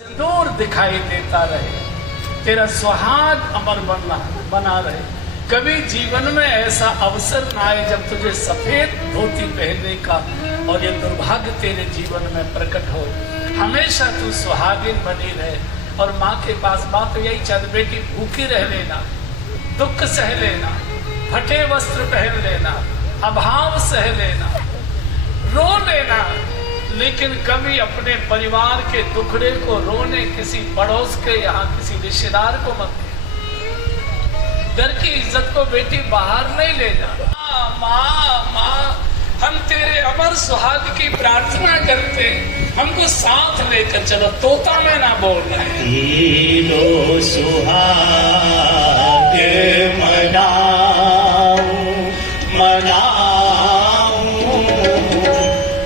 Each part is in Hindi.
सिंदूर दिखाई देता रहे, तेरा सुहाग अमर बना रहे। कभी जीवन में ऐसा अवसर ना आए जब तुझे सफेद धोती पहनने का और ये दुर्भाग्य तेरे जीवन में प्रकट हो। हमेशा तू सुहागिन बनी रहे। और माँ के पास बात तो यही चाहती, बेटी भूखी रह लेना, दुख सह लेना, फटे वस्त्र पहन लेना, अभाव सह लेना, रो लेना, लेकिन कभी अपने परिवार के दुखड़े को रोने किसी पड़ोस के यहाँ किसी रिश्तेदार को मत दे। घर की इज्जत को बेटी बाहर नहीं ले जा। माँ माँ, हम तेरे अमर सुहाग की प्रार्थना करते, हमको साथ लेकर चलो। तोता में ना बोल रहे हैं। तीनों सुहाग मनाऊं मनाऊं,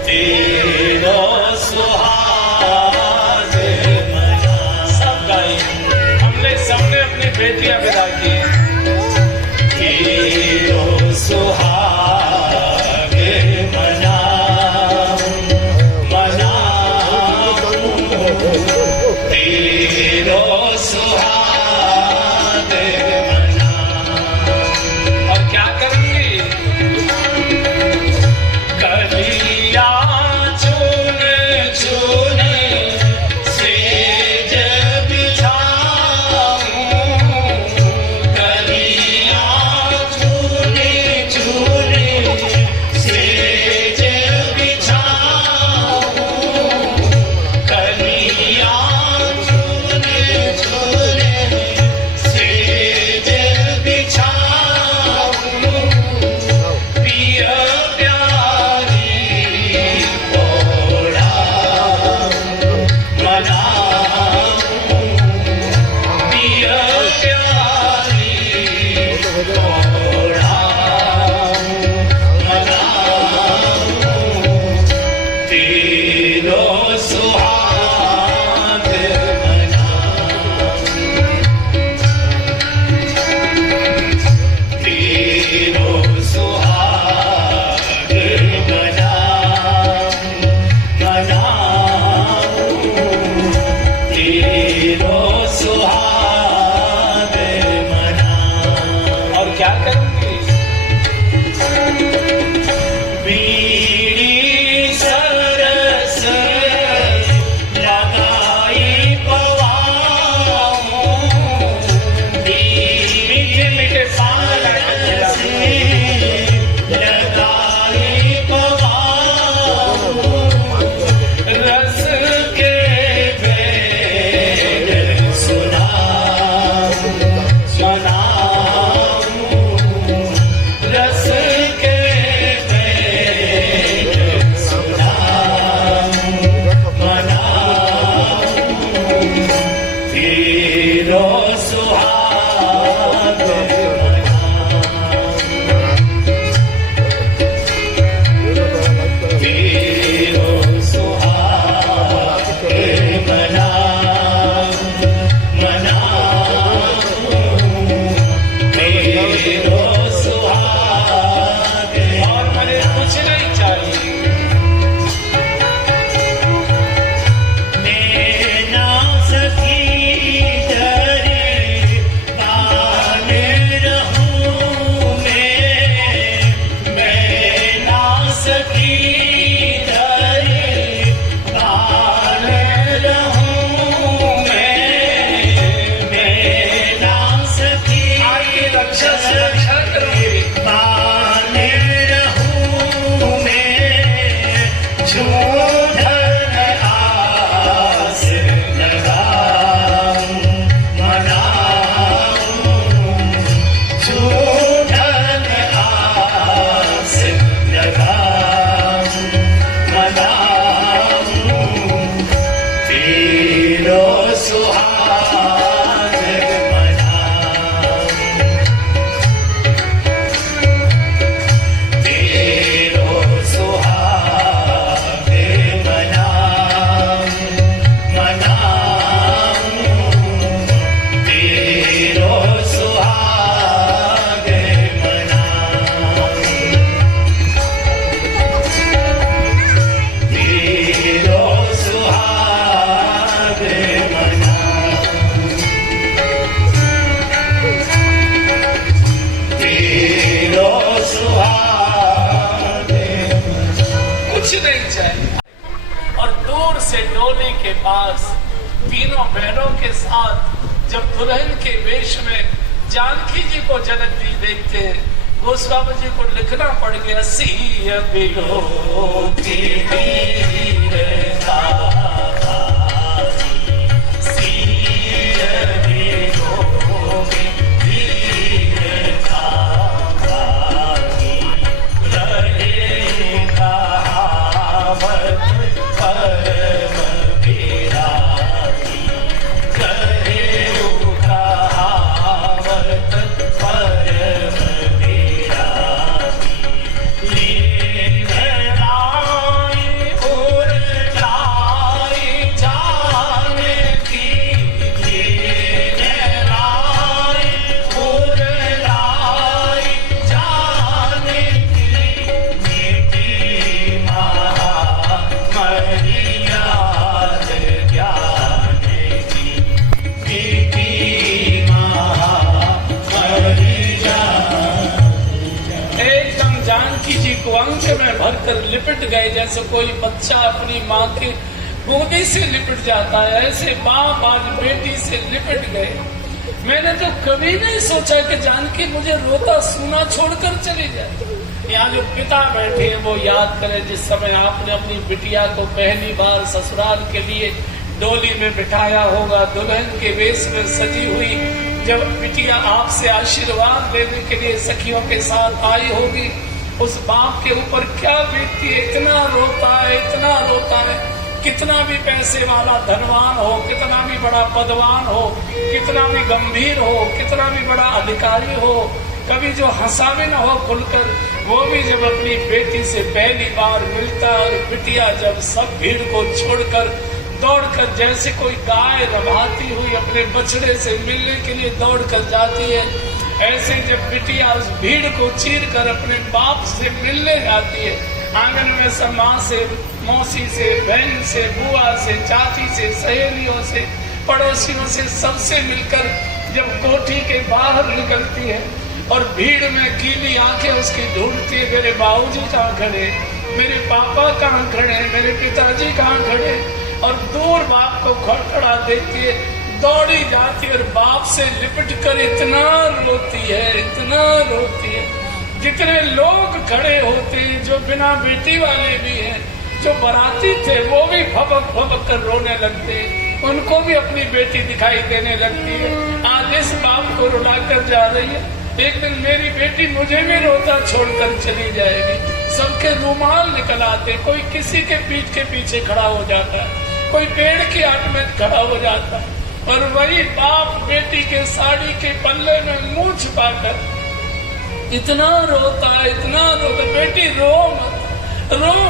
तीनों सुहाग मनाऊं। सब गाए, हमने सबने अपनी बेटियां विदा की। तीनों सुहाग सुहाग मना तेरो सुहाग कुछ नहीं चाहिए। और दूर से डोली के पास तीनों बहनों के साथ जब दुल्हन के वेश में जानकी जी को जनक जी देखते हैं, गोस्वामी जी को लिखना पड़ गया, सिया बिलो भरकर लिपट गए, जैसे कोई बच्चा अपनी माँ के गोदी से लिपट जाता है, ऐसे बाप आज बेटी से लिपट गए। मैंने तो कभी नहीं सोचा कि जानकी मुझे रोता सुना छोड़कर चली जाए। यहाँ जो पिता बैठे हैं वो याद करें जिस समय आपने अपनी बिटिया को पहली बार ससुराल के लिए डोली में बिठाया होगा, दुल्हन के वेश में सजी हुई जब बिटिया आपसे आशीर्वाद लेने के लिए सखियों के साथ आई होगी, उस बाप के ऊपर क्या बीतती है। इतना रोता है, इतना रोता है। कितना भी पैसे वाला धनवान हो, कितना भी बड़ा पदवान हो, कितना भी गंभीर हो, कितना भी बड़ा अधिकारी हो, कभी जो हंसा भी न हो खुलकर, वो भी जब अपनी बेटी से पहली बार मिलता है और बिटिया जब सब भीड़ को छोड़कर दौड़कर जैसे कोई गाय रभाती हुई अपने बछड़े से मिलने के लिए दौड़कर जाती है, ऐसे जब बिटिया उस भीड़ को चीर कर अपने बाप से मिलने जाती है, आंगन में सब माँ से, मौसी से, बहन से, बुआ से, चाची से, सहेलियों से, पड़ोसियों से, सबसे मिलकर जब कोठी के बाहर निकलती है और भीड़ में गीली आंखें उसकी ढूंढती है, मेरे बाबूजी कहाँ खड़े, मेरे पापा कहाँ खड़े, मेरे पिताजी कहाँ खड़े, और दूर बाप को खड़ा देखती है, दौड़ी जाती है और बाप से लिपट कर इतना रोती है, इतना रोती है। जितने लोग खड़े होते हैं जो बिना बेटी वाले भी हैं, जो बाराती थे, वो भी भबक भबक कर रोने लगते हैं, उनको भी अपनी बेटी दिखाई देने लगती है। आज इस बाप को रुला कर जा रही है, एक दिन मेरी बेटी मुझे भी रोता छोड़कर चली जाएगी। सबके रुमाल निकल आते, कोई किसी के पीठ के पीछे खड़ा हो जाता है, कोई पेड़ की आड़ में खड़ा हो जाता है, और वही बाप बेटी के साड़ी के पल्ले में मुंह छुपाकर इतना रोता है, इतना रोता, बेटी रो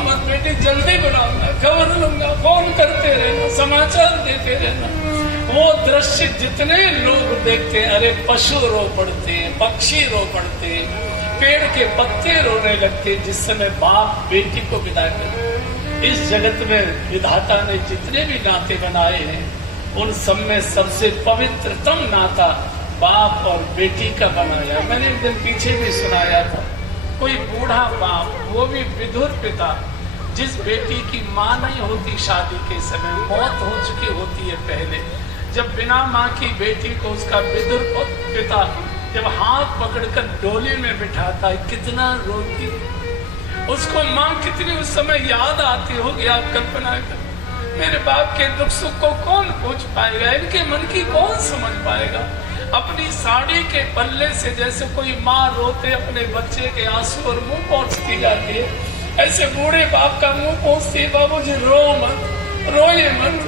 मत बेटी, जल्दी बुलाऊंगा, खबर लूंगा, फोन करते रहना, समाचार देते रहना। वो दृश्य जितने लोग देखते हैं, अरे पशु रो पड़ते हैं, पक्षी रो पड़ते हैं, पेड़ के पत्ते रोने लगते हैं, जिस समय बाप बेटी को विदा कर। इस जगत में विधाता ने जितने भी नाते बनाए हैं, उन सब में सबसे पवित्रतम नाता बाप और बेटी का बनाया। मैंने एक दिन पीछे भी सुनाया था, कोई बूढ़ा बाप, वो भी विधुर पिता, जिस बेटी की माँ नहीं होती शादी के समय, मौत हो चुकी होती है पहले, जब बिना माँ की बेटी को उसका विधुर पिता जब हाथ पकड़कर डोली में बिठाता है, कितना रोती, उसको माँ कितनी उस समय याद आती होगी, आप कल्पना कर। मेरे बाप के दुख सुख को कौन पूछ पाएगा, इनके मन की कौन समझ पाएगा। अपनी साड़ी के पल्ले से जैसे कोई माँ रोते अपने बच्चे के आंसू और मुंह पोंछती जाती है, ऐसे बूढ़े बाप का मुंह पोंछती है, बाबूजी रो मत, रोइए मत,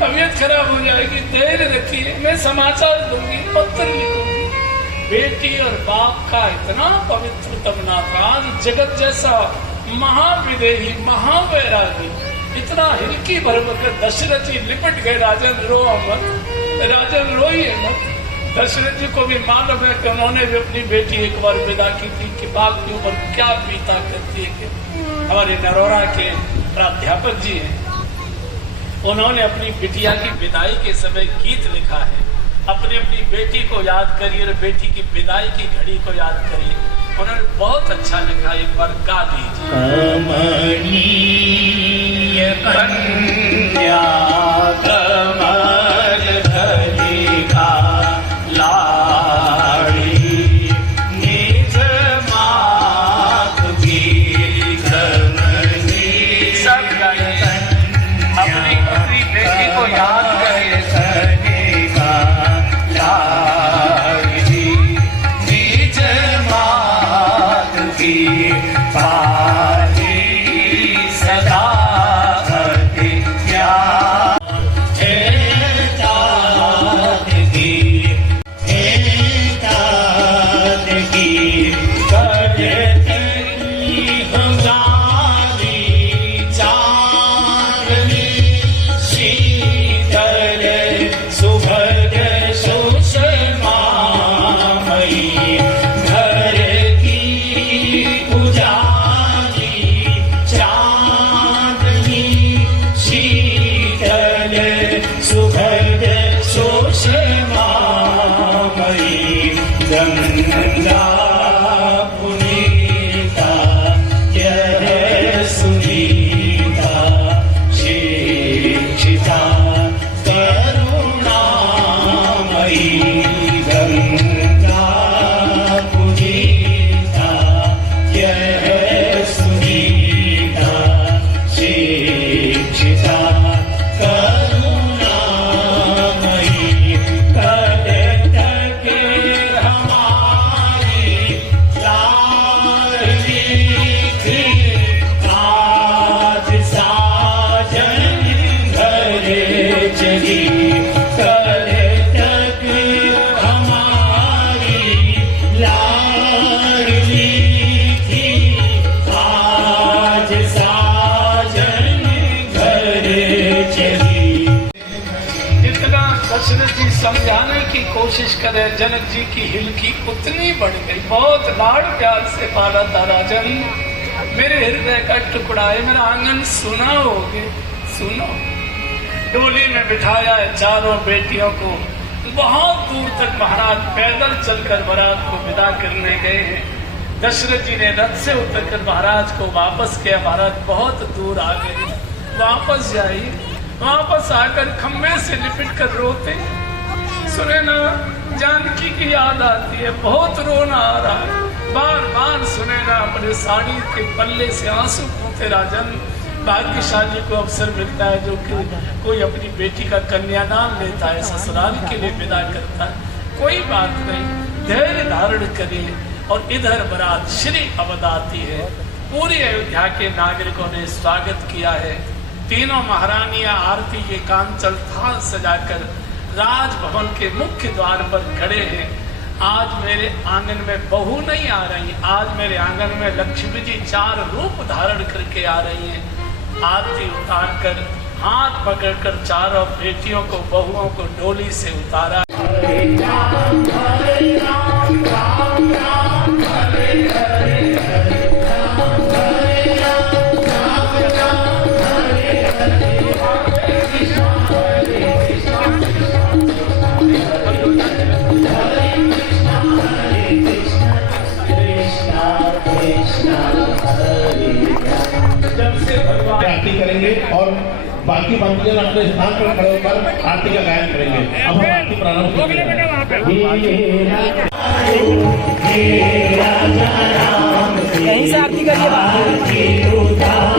तबीयत खराब हो जाएगी, धैर्य रखिए, मैं समाचार दूंगी, पत्र लिखूंगी। बेटी और बाप का इतना पवित्रतम नाता, जगत जैसा महाविदेही, महावैरागी, इतना हिलकी भरकर दशरथ जी लिपट गए, राजन रो मत, राजन रोइए मत। दशरथ जी को भी मालूम है कि उन्होंने भी अपनी बेटी एक बार विदा की थी, कि बाप की उम्र क्या बीता करती है। कि हमारे नरोरा के प्राध्यापक जी हैं, उन्होंने अपनी बिटिया की विदाई के समय गीत लिखा है। अपनी अपनी बेटी को याद करिए और बेटी की विदाई की घड़ी को याद करिए। उन्होंने बहुत अच्छा लिखा, एक बार गा दीजिए। कमनीय कन्या कमल धरिका लाड़ी निज मात की कमनी। सब गाइए, अपनी अपनी बेटी को याद करिए। धरिका लाड़ी निज मात की पाली सदा अधिया। हे तात की करतनी हमारी चारनी शीतल सुभग सुषमामयी घर की उजाली चांदनी शीतल सुभग सुषमामयी गंगा पुनीता यह सुनीता शिक्षिता करुणामयी गंगा पुनीता यह सुनीता शिक्षिता करुणामयी कलटक हमारी लाडली थी आज साजन घर चली। कलटक हमारी लाडली थी आज साजन घर चली। जितना दशरथ जी समझाने की कोशिश करे जनक जी की हिलकी उतनी बढ़ गई। बहुत लाड़ प्यार से पाला था राजन। मेरे हृदय का टुकड़ा है, मेरा आंगन सुना होगे, सुनो। डोली में बिठाया है चारों बेटियों को। बहुत दूर तक महाराज पैदल चलकर बारात को विदा करने गए हैं। दशरथ जी ने रथ से उतरकर महाराज को वापस किया। महाराज बहुत दूर आ गए, वापस जाइए। वापस आकर खम्भे से लिपट कर रोते। सुने ना, जानकी की याद आती है, बहुत रोना आ रहा है। बार बार सुने ना, अपने साड़ी के पल्ले से आंसू पूते राजन। भाग्यशाली को अवसर मिलता है जो कि कोई अपनी बेटी का कन्यादान लेता है, ससुराल के लिए विदा करता है। कोई बात नहीं, धैर्य धारण करिए। और इधर बारात श्री अवध आती है। पूरी अयोध्या के नागरिकों ने स्वागत किया है। तीनों महारानियां आरती के कांचल थाल सजाकर राजभवन के मुख्य द्वार पर खड़े हैं। आज मेरे आंगन में बहू नहीं आ रही, आज मेरे आंगन में लक्ष्मी जी 4 रूप धारण करके आ रही हैं। आरती उतारकर हाथ पकड़कर चारों बेटियों को, बहुओं को डोली से उतारा। आरती करेंगे और बाकी बंदे अपने स्थान पर खड़े होकर आरती का गायन करेंगे। अब हम आरती प्रारंभ करेंगे। कहीं से आरती करिए।